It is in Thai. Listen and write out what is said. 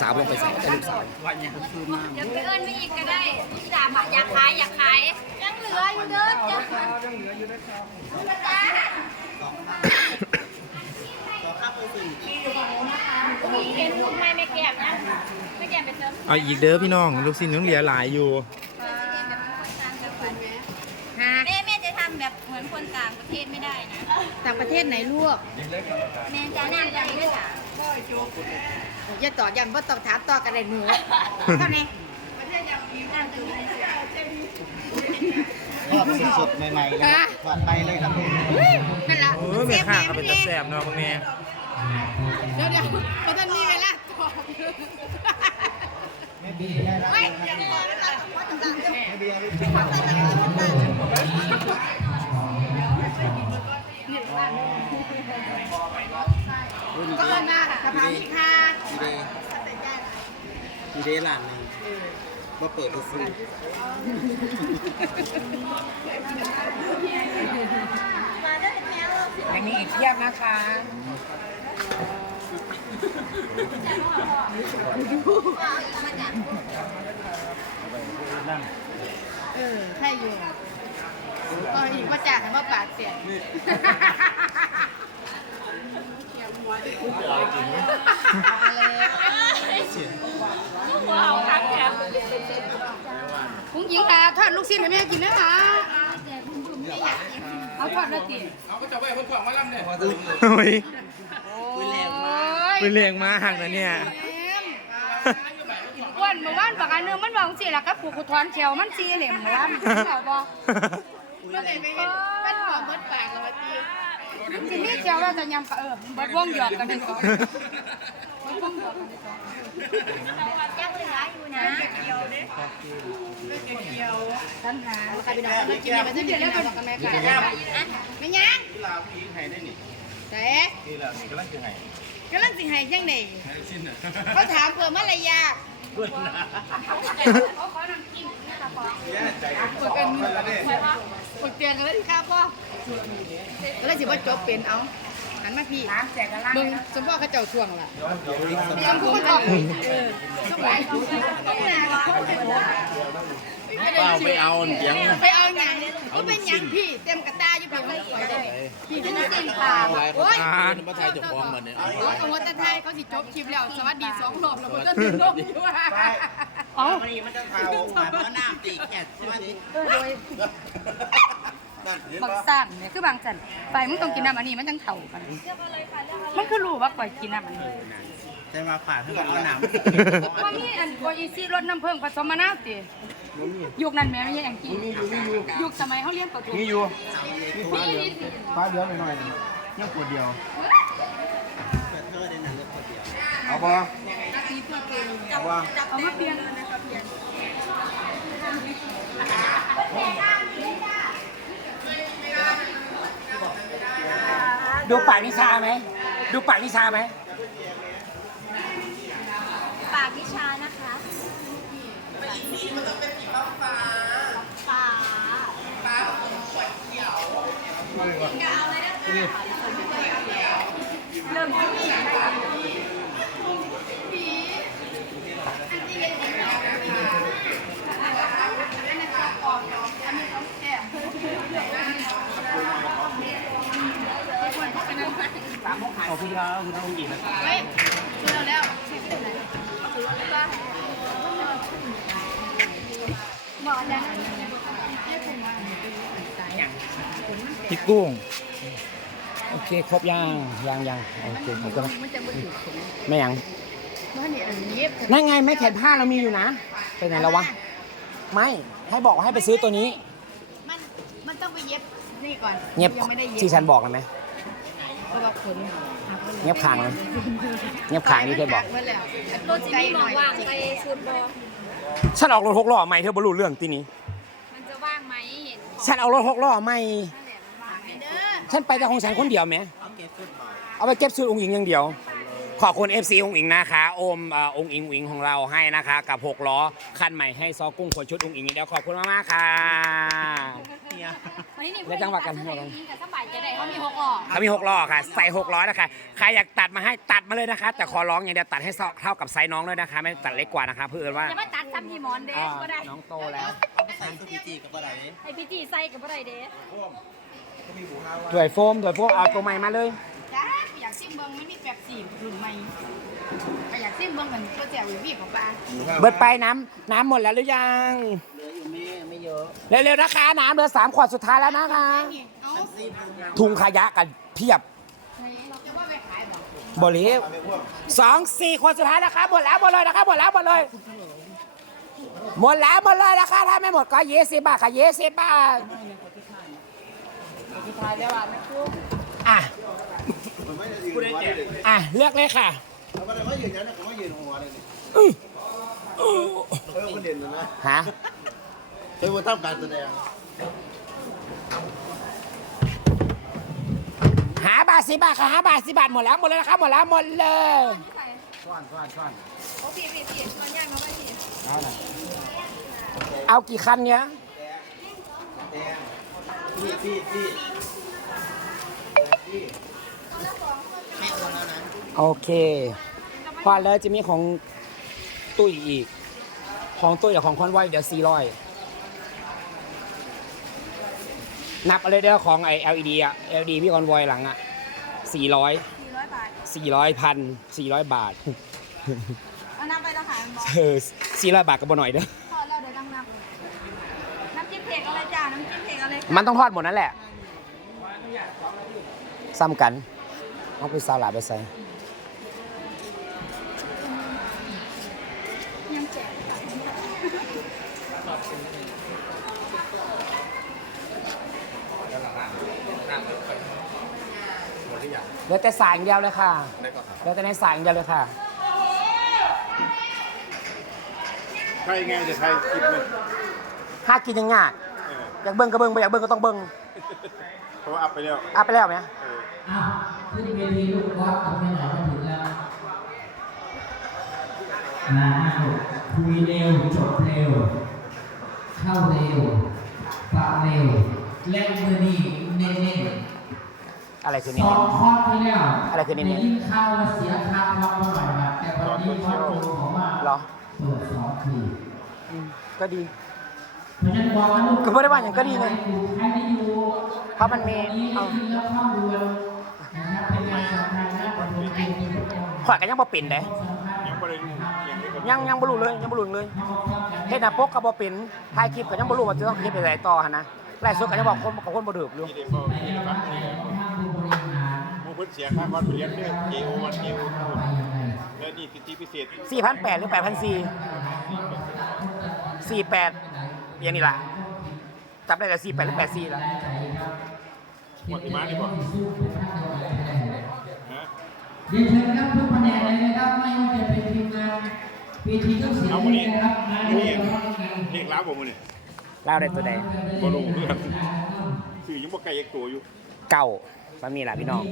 สาวลงไปใส่แต่ลูกสาวเดี๋ยวไปเอิญไม่อีกก็ได้พี่ดาบอะอยากขายอยากขายยังเหลืออยู่เด้อจ้ะยังเหลืออยู่เด้อจ้าเห็นลูกไม้ไม่แก็บนะไม่แก็บไปเติมเอาอีกเด้อพี่น้อง ลูกศิษย์ยังเหลือหลายอยู่แม่แม่จะทำแบบเหมือนคนต่างประเทศไม่ได้นะ ต่างประเทศไหนลวกแม่จะนั่งกันด้วยจ้ะ อย่าต่อยันว่าต้องถามต่อกันเลยหนูเท่านี้นั่งตรงนี้ทอดสดๆใหม่ๆเลยทอดไปเลยครับนั่นแหละโอ้ยแม่ค้าเขาเป็นตาแสบเนาะพวกนี้เดี๋ยวเดี๋ยวเพราะท่านมีเวลาตอบแม่บีได้รับเฮ้ยยังพอเวลาตอบว่าต่างๆจะแม่บีรุ่นก็ดีเอิญมาสภาพิคาดี เดย์ดีเดย์หลานหนึ่งมาเปิดดูซื้อยังมีอีกเทียบนะคะเออใช่อยู่ก็อีกมาจากไหนมาปากเสียง คุณหญิงตาทอดลูกชิ้นให้แม่กินนะคะเอาทอดแล้วกินโอ้ยโอ้ยเป็นแรงมาหักนะเนี่ยอ้วนเมื่อวานปากอันหนึงมันบอกสิล่ะกับผูกกุทอนเขียวมันสีเหลี่ยมเมื่อวานเหรอบ่มันเลยไปเห็นมันหัวเบิดปากแล้ว ทีมันสิมีเขียวแล้วจะยำกะเออเบิดวงหยอกกันไปก่อนเบิดวงหยอกกันไปก่อนยังเหลืออยู่นะท่านหาแล้วใครไปด่าไม่กินไปซื้อเดี๋ยวแล้วกันแม่กันไม่ยังลาพี่ให้ได้นี่แต่นี่แหละนี่ก็ลังคือให้กำลังสิให้ยังไงเขาถามเพื่อมารยาทแย่ใจกันส องคนละเนี่ยฝึกเตียงกันแล้วที่ข้าพ่อแล้วสิว่าจบเป็นเอาหันมาพี่น้ำแจกกันล่างมึงสมพ่อเขาเจ้าช่วงล่ะเดี๋ยวเดี๋ยวคำพูดออกเออสมัยต้องหนาเปล่าไปเอาเสียงไปเอาหยังก็เป็นหยังพี่เต็มกระตาอยู่พี่พี่เป็นสิ่งปากโอ้ยอ่ามาไทยจบพร้อมมันเนี่ยเขาเอาวัฒนไทยเขาสิจบคลิปแล้วสวัสดีสองรอบแล้วมันก็ถึงรอบอยู่ว่า อ๋อวันนี้มันจะเทาหมาเพราะน้ำตีแกะใช่ไหมนี่เออโดยนั่นเห็นบางปะสั่งเนี่ยคือบางจันไปมึงต้องกินน้ำอันนี้มันจังเข่ากัน มันคือรู้ว่าก่อยกินน้ำอันนี้แต่มาผ่าเท่ากับเอาหนามว่ามีอันโออีซี่รสน้ำผึ้งผสมมะนาวติยุคนั้นแม่ไม่ใช่อย่างกี้ยุคสมัยเขาเรียนประตูมีอยู่มีนี่สิฟ้าเหลืองหน่อยนึงยังขวดเดียวเอา บ่เอาบ่เอามาเปลี่ยนดูปากนิชาไหม ดูปากนิชาไหม ปากวิชานะคะฟ้าเริ่ม ที่ขายขอบคุณครับคุณน้องหญิงเฮ้ยคือเราแล้วหมอนะพี่กุ้ง โอเค ครบยังยังยังโอเคผมก็ไม่ยังว่าเนี่ยอันนี้นั่นไงแม่แขนผ้าเรามีอยู่นะไปไหนแล้ววะ ไม่ให้บอกให้ไปซื้อตัวนี้ มันมันต้องไปเย็บนี่ก่อนเยบยังไม่ได้เย็บที่ฉันบอกนะไหม เพราะว่าขนหักหมดเงียบขางเลยเงียบขางที่เคยบอกหัหมดแล้วตัวจิมีมองว่างไปชุดบอฉันออกรถหกล้อใหม่เธอบรรลุเรื่องที่นี้มันจะว่างไหมเห็นของฉันเอารถหกล้อใหม่เด้อฉันไปแต่ของฉันคนเดียวไหมเอาไปเก็บซื้อองค์หญิงอย่างเดียว ขอบคุณ FC องอิงนะคะโอมเอ่อองอิงอุงของเราให้นะคะ กับ 6 ล้อ คันใหม่ให้ซอกุ้งคนชุดองอิงเดียวขอบคุณมากๆค่ะเนี่ยวันนี้นี่แล้วจังหวะกันเพื่อนแต่สบายใจได้เขามีหกออกเขามี 6 ล้อค่ะ ใส่ 6 ล้อนะคะใครอยากตัดมาให้ตัดมาเลยนะคะ แต่ขอร้องอย่างเดียวตัดให้เท่ากับไซส์น้องด้วยนะคะ ไม่ตัดเล็กกว่านะคะเพื่อว่าจะมาตัดซ้ำพี่หมอนเด้อ่าก็ได้น้องโตแล้วเอาไปใส่ตู้พีจีกับอะไรไอพีจีใส่กับอะไรเด้ถวยโฟมถวยโฟมเอาตัวใหม่มาเลยจ้าอยากซิมเบิ้งมันมีแบบสี่หรือไม่ก็อยากซิมเบิ้งกันก็แจ๋วอยู่พี่ของป้าเบิดไปน้ำน้ำหมดแล้วหรือยังเหลืออยู่ไม่ไม่เยอะเร็วๆนะคะน้ำเหลือสามขวดสุดท้ายแล้วนะคะนี่เอาซีบงานถุงขยะกันเพียบจะว่าไปขายบ่บริสองสี่คนสุดท้ายนะครับหมดแล้วหมดเลยนะครับหมดแล้วหมดเลยหมดแล้วหมดเลยนะคะถ้าไม่หมดก็ยี่สิบบาทค่ะยี่สิบบาทอะ อะ เลือกเลยค่ะแล้วก็เลยว่ายืนยันนะผมว่ายืนหัวเลยนี่เออคนเด่นเลยนะฮะเป็นวันทำการแสดงหาบาทสิบบาทค่ะหาบาทสิบบาทหมดแล้วหมดเลยนะครับหมดแล้วหมดเลยโอ้พี่พี่พี่มันย่างมาไว้พี่เอากี่คันเนี้ยพี่พี่พี่แม่โอนแล้วนะ โอเคพอแล้วจะมีของตุ้ยอีก ของตุ้ยกับของคอนไวอยเดี๋ยวสี่ร้อยนับเอาเลยเด้อของไอ LED อะ LED พี่คอนไวอยหลังอะสี่ร้อยสี่ร้อยบาทสี่ร้อยพันสี่ร้อยบาทเอาน้ำไปแล้วขายมันบอกเออสี่ร้อยบาทก็บ่หน่อยเด้อพอแล้วเดี๋ยวต้องนับน้ำจิ้มเผ็ดอะไรจ้าน้ำจิ้มเผ็ดอะไรมันต้องทอดหมดนั่นแหละซ้ำกันเอาไปซาลาไปใส่ ลือแต่สายอย่างเดียวเลยค่ะเหลือแต่ในสายอย่างเดียวเลยค่ะ ใช่ไงจะใช่คลิปเลยห้ากินยังง่ายอยากเบิ้งก็เบิ้งไม่อยากเบิ้งก็ต้องเบิ้งเพราะว่าอัพไปแล้วอัพไปแล้วไหมอ้าวขึ้นเวทีลูกบอสกับแม่หน่อยมาถึงแล้วนะคุยเร็วจบเร็ว เข้าเร็วปรับเร็ว และมือนี้เน้น อะไรคือๆนี่สองคอร์สที่แล้วอะไรคือเน้นๆด้ยินข่าวว่าเสียค่าความเท่าไหร่ครับแต่วันนี้คอร์สดูของว่าเหรอเปิดสองทีก็ดี เพราะฉะนั้นบอกว่าลูกก็ไม่ได้ว่าอย่างก็ดีไงใครที่อยู่เพราะมันมีนี้เอา ที่เราเข้าดูนะครับเป็นงานสำคัญนะของคนไทยทุกคนขวดกันยังบ่เป็นเด้ยังไม่ได้ดูอย่างนี้ก็ยังยังบ่รู้เลยยังบ่รู้เลยเฮ็ดหน้าปกก็บ่เป็นถ่ายคลิปก็ยังบ่รู้ว่าจะต้องเฮ็ดไปไหนต่อหั่นนะไลฟ์สดก็ยังบอกคนกับคนบ่ถูกอยู่ ที่เด็กบอกที่ฟังนี่มูเพิ่นเสียค่าคอนเรียนเรื่องเจโอวันเจโอและนี่สิทธิพิเศษ4,800 หรือ 8,400 48อย่างนี้ล่ะจำได้แต่48หรือ84ล่ะหมดที่มาดีกว่าฮะเรียนเชิญครับทุกแผนกเลยนะครับไม่ว่าจะเป็นทีมงานปีทีเครื่องเสียงเอามานี่นี่นะครับงานนี่เรียนเรียกล้าผมมาเนี่ยเล่าได้ตัวใดบอลงเรื่องสื่อยังบ่ไกลเอกตัวอยู่เก่า มันมีล่ะพี่น้อง